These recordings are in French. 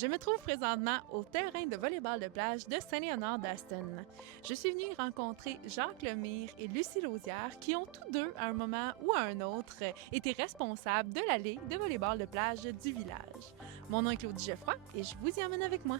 Je me trouve présentement au terrain de volleyball de plage de Saint-Léonard d'Aston. Je suis venue rencontrer Jacques Lemire et Lucie Lausière qui ont tous deux, à un moment ou à un autre, été responsables de la ligue de volleyball de plage du village. Mon nom est Claudie Geoffroy et je vous y emmène avec moi.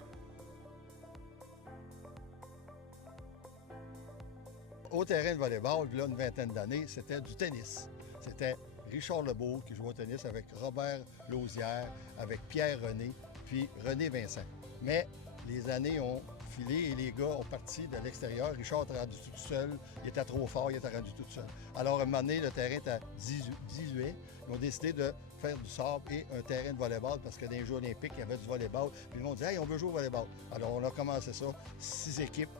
Au terrain de volleyball, il y a une vingtaine d'années, c'était du tennis. C'était Richard Lebeau qui jouait au tennis avec Robert Lausière, avec Pierre René, puis René Vincent. Mais les années ont filé et les gars ont parti de l'extérieur. Richard était rendu tout seul, il était trop fort, il était rendu tout seul. Alors, à un moment donné, le terrain était à 18. Ils ont décidé de faire du sable et un terrain de volleyball parce que dans les Jeux olympiques, il y avait du volleyball. Puis ils m'ont dit « Hey, on veut jouer au volleyball ». Alors, on a commencé ça, 6 équipes.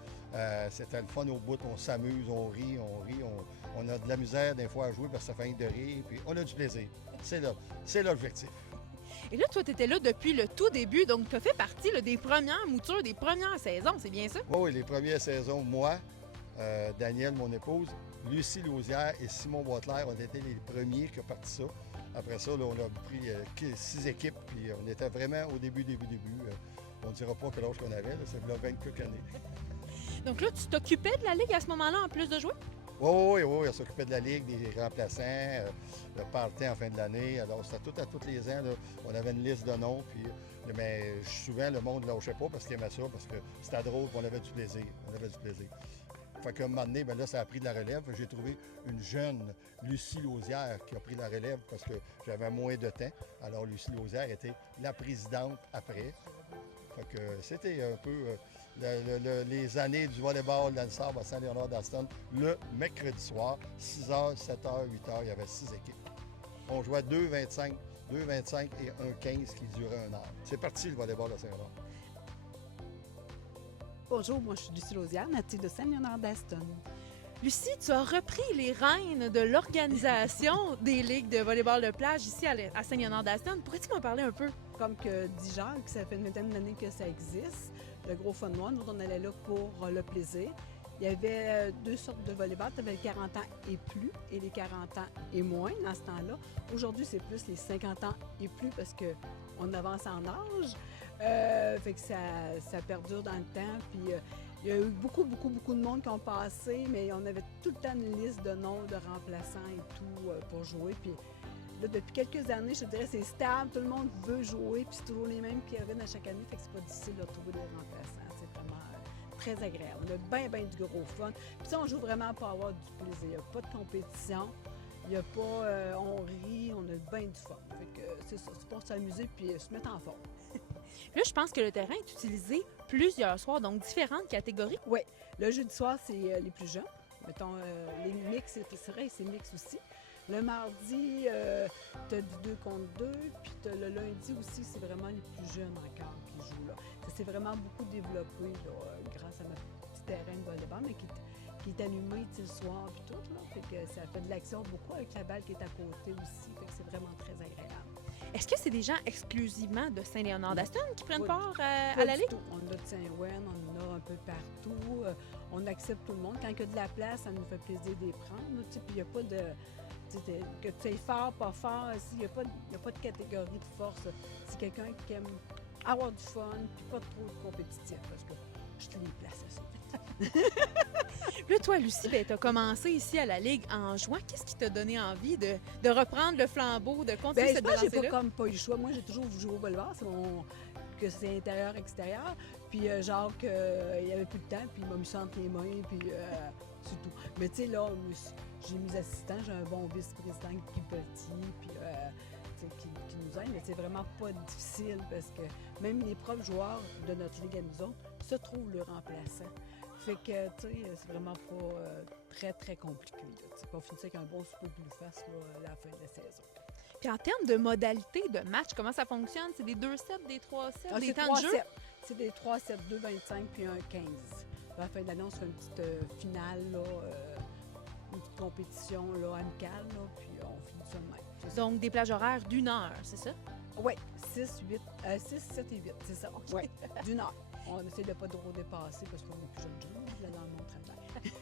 C'était le fun au bout, on s'amuse, on rit, on a de la misère des fois à jouer parce que ça fait rien de rire, puis on a du plaisir. C'est l'objectif. Et là, toi, tu étais là depuis le tout début, donc tu as fait partie là, des premières moutures, des premières saisons, c'est bien ça? Oui, les premières saisons, moi, Danielle, mon épouse, Lucie Lausière et Simon Boitler ont été les premiers qui ont parti ça. Après ça, là, on a pris 6 équipes, puis on était vraiment au début. On ne dira pas quel âge qu'on avait, ça fait 20 quelques années. Donc là, tu t'occupais de la ligue à ce moment-là, en plus de jouer? Oui, on s'occupait de la ligue, des remplaçants, le party en fin de l'année. Alors, c'était à tous les ans, là, on avait une liste de noms. Puis, mais souvent, le monde ne lâchait pas parce qu'il aimait ça, parce que c'était drôle, puis on avait du plaisir. Fait qu'à un moment donné, là, ça a pris de la relève. J'ai trouvé une jeune Lucie Lausière qui a pris la relève parce que j'avais moins de temps. Alors, Lucie Lausière était la présidente après. Fait que c'était un peu les années du volleyball dans le sable à Saint-Léonard d'Aston. Le mercredi soir, 6h, 7h, 8h, il y avait 6 équipes. On jouait 2,25 et 1,15 qui durait 1 heure. C'est parti le volleyball à Saint-Léonard. Bonjour, moi je suis Lucie Lausière, native de Saint-Léonard d'Aston. Lucie, tu as repris les rênes de l'organisation des ligues de volleyball de plage ici à Saint-Léonard d'Aston. Pourrais-tu m'en parler un peu? Comme que dit Jacques, ça fait une vingtaine d'années que ça existe. Le Gros Fun Noir, nous on allait là pour le plaisir. Il y avait 2 sortes de volleyball. Tu avais les 40 ans et plus et les 40 ans et moins dans ce temps-là. Aujourd'hui, c'est plus les 50 ans et plus parce qu'on avance en âge. Fait que ça perdure dans le temps. Puis il y a eu beaucoup de monde qui ont passé, mais on avait tout le temps une liste de noms de remplaçants et tout pour jouer. Puis là, depuis quelques années, je te dirais, c'est stable, tout le monde veut jouer, puis c'est toujours les mêmes qui reviennent à chaque année, fait que c'est pas difficile de trouver des remplaçants. C'est vraiment très agréable. On a bien du gros fun. Puis ça, on joue vraiment pour avoir du plaisir. Il n'y a pas de compétition, il n'y a pas... on rit, on a bien du fun. Fait que c'est ça, c'est pour s'amuser puis se mettre en forme. Là, je pense que le terrain est utilisé plusieurs soirs, donc différentes catégories. Oui, le jeudi soir, c'est les plus jeunes. Mettons, les mix, c'est vrai, c'est mix aussi. Le mardi, tu as du 2 contre 2, puis le lundi aussi, c'est vraiment les plus jeunes encore qui jouent là. Ça s'est vraiment beaucoup développé là, grâce à notre petit terrain de volleyball, mais qui est allumé le soir puis tout. Là. Fait que ça fait de l'action beaucoup avec la balle qui est à côté aussi. Fait que c'est vraiment très agréable. Est-ce que c'est des gens exclusivement de Saint-Léonard d'Aston qui prennent part à Pas la du ligue? tout. On a de Saint-Ouen, on en a un peu partout. On accepte tout le monde. Quand il y a de la place, ça nous fait plaisir de les prendre. Puis il n'y a pas de... que tu es fort, pas fort, il n'y a pas de catégorie de force. C'est quelqu'un qui aime avoir du fun, puis pas trop de compétitif, parce que je te les place aussi. Là, toi, Lucie, tu as commencé ici à la Ligue en juin. Qu'est-ce qui t'a donné envie de reprendre le flambeau, de continuer Je cette pense que j'ai lancée-là? pas eu le choix. Moi, j'ai toujours joué au volleyball. Que c'est intérieur-extérieur. Puis Jacques, il n'y avait plus de temps, puis il m'a mis ça entre les mains, puis c'est tout. Mais tu sais, là, j'ai mes assistants, j'ai un bon vice-président qui est petit, puis qui nous aide, mais c'est vraiment pas difficile parce que même les propres joueurs de notre ligue à nous autres se trouvent le remplaçant. Fait que, tu sais, c'est vraiment pas très compliqué. On finit avec un bon souper de blue face à la fin de la saison. Puis en termes de modalité de match, comment ça fonctionne? C'est des 2 sets, des 3 sets, des C'est temps de jeu? 3-7. C'est des 3 sets, 2, 25 puis un 15. À la fin de l'année, on se fait une petite finale, là, une petite compétition là, amicale, là, puis on finit ça de même. C'est ça. Donc des plages horaires d'1 heure, c'est ça? Oui, 6, 7 et 8, c'est ça. Oui, d'une heure. On essaie de ne pas trop dépasser parce qu'on est plus jeunes, là, dans le monde travail.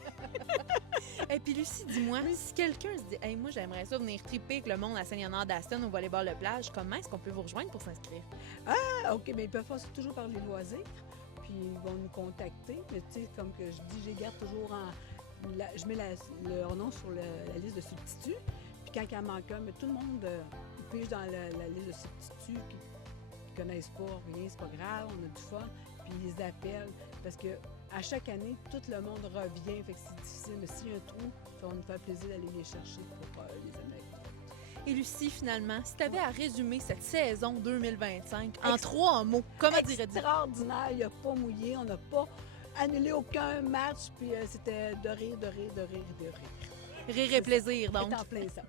Et puis Lucie, dis-moi, si quelqu'un se dit « Hey, moi, j'aimerais ça venir triper avec le monde à Saint-Léonard d'Aston au volleyball de plage », comment est-ce qu'on peut vous rejoindre pour s'inscrire? Ah, OK, mais ils peuvent passer toujours par les loisirs, puis ils vont nous contacter. Mais tu sais, comme que je dis, je les garde toujours je mets leur nom sur la liste de substituts. Puis quand il en manque un, mais tout le monde pige dans la liste de substituts qui ne connaissent pas rien, c'est pas grave, on a du fun. Puis ils les appellent parce que à chaque année, tout le monde revient, fait que c'est difficile. Mais s'il y a un trou, ça va nous faire plaisir d'aller les chercher pour les anecdotes. Et Lucie, finalement, si tu avais à résumer cette saison 2025 en 3 mots, comment dirais-tu? Extraordinaire, il n'a pas mouillé, on n'a pas annulé aucun match, puis c'était de rire, de rire, de rire, de rire. Rire et plaisir, donc. C'est en plein ça.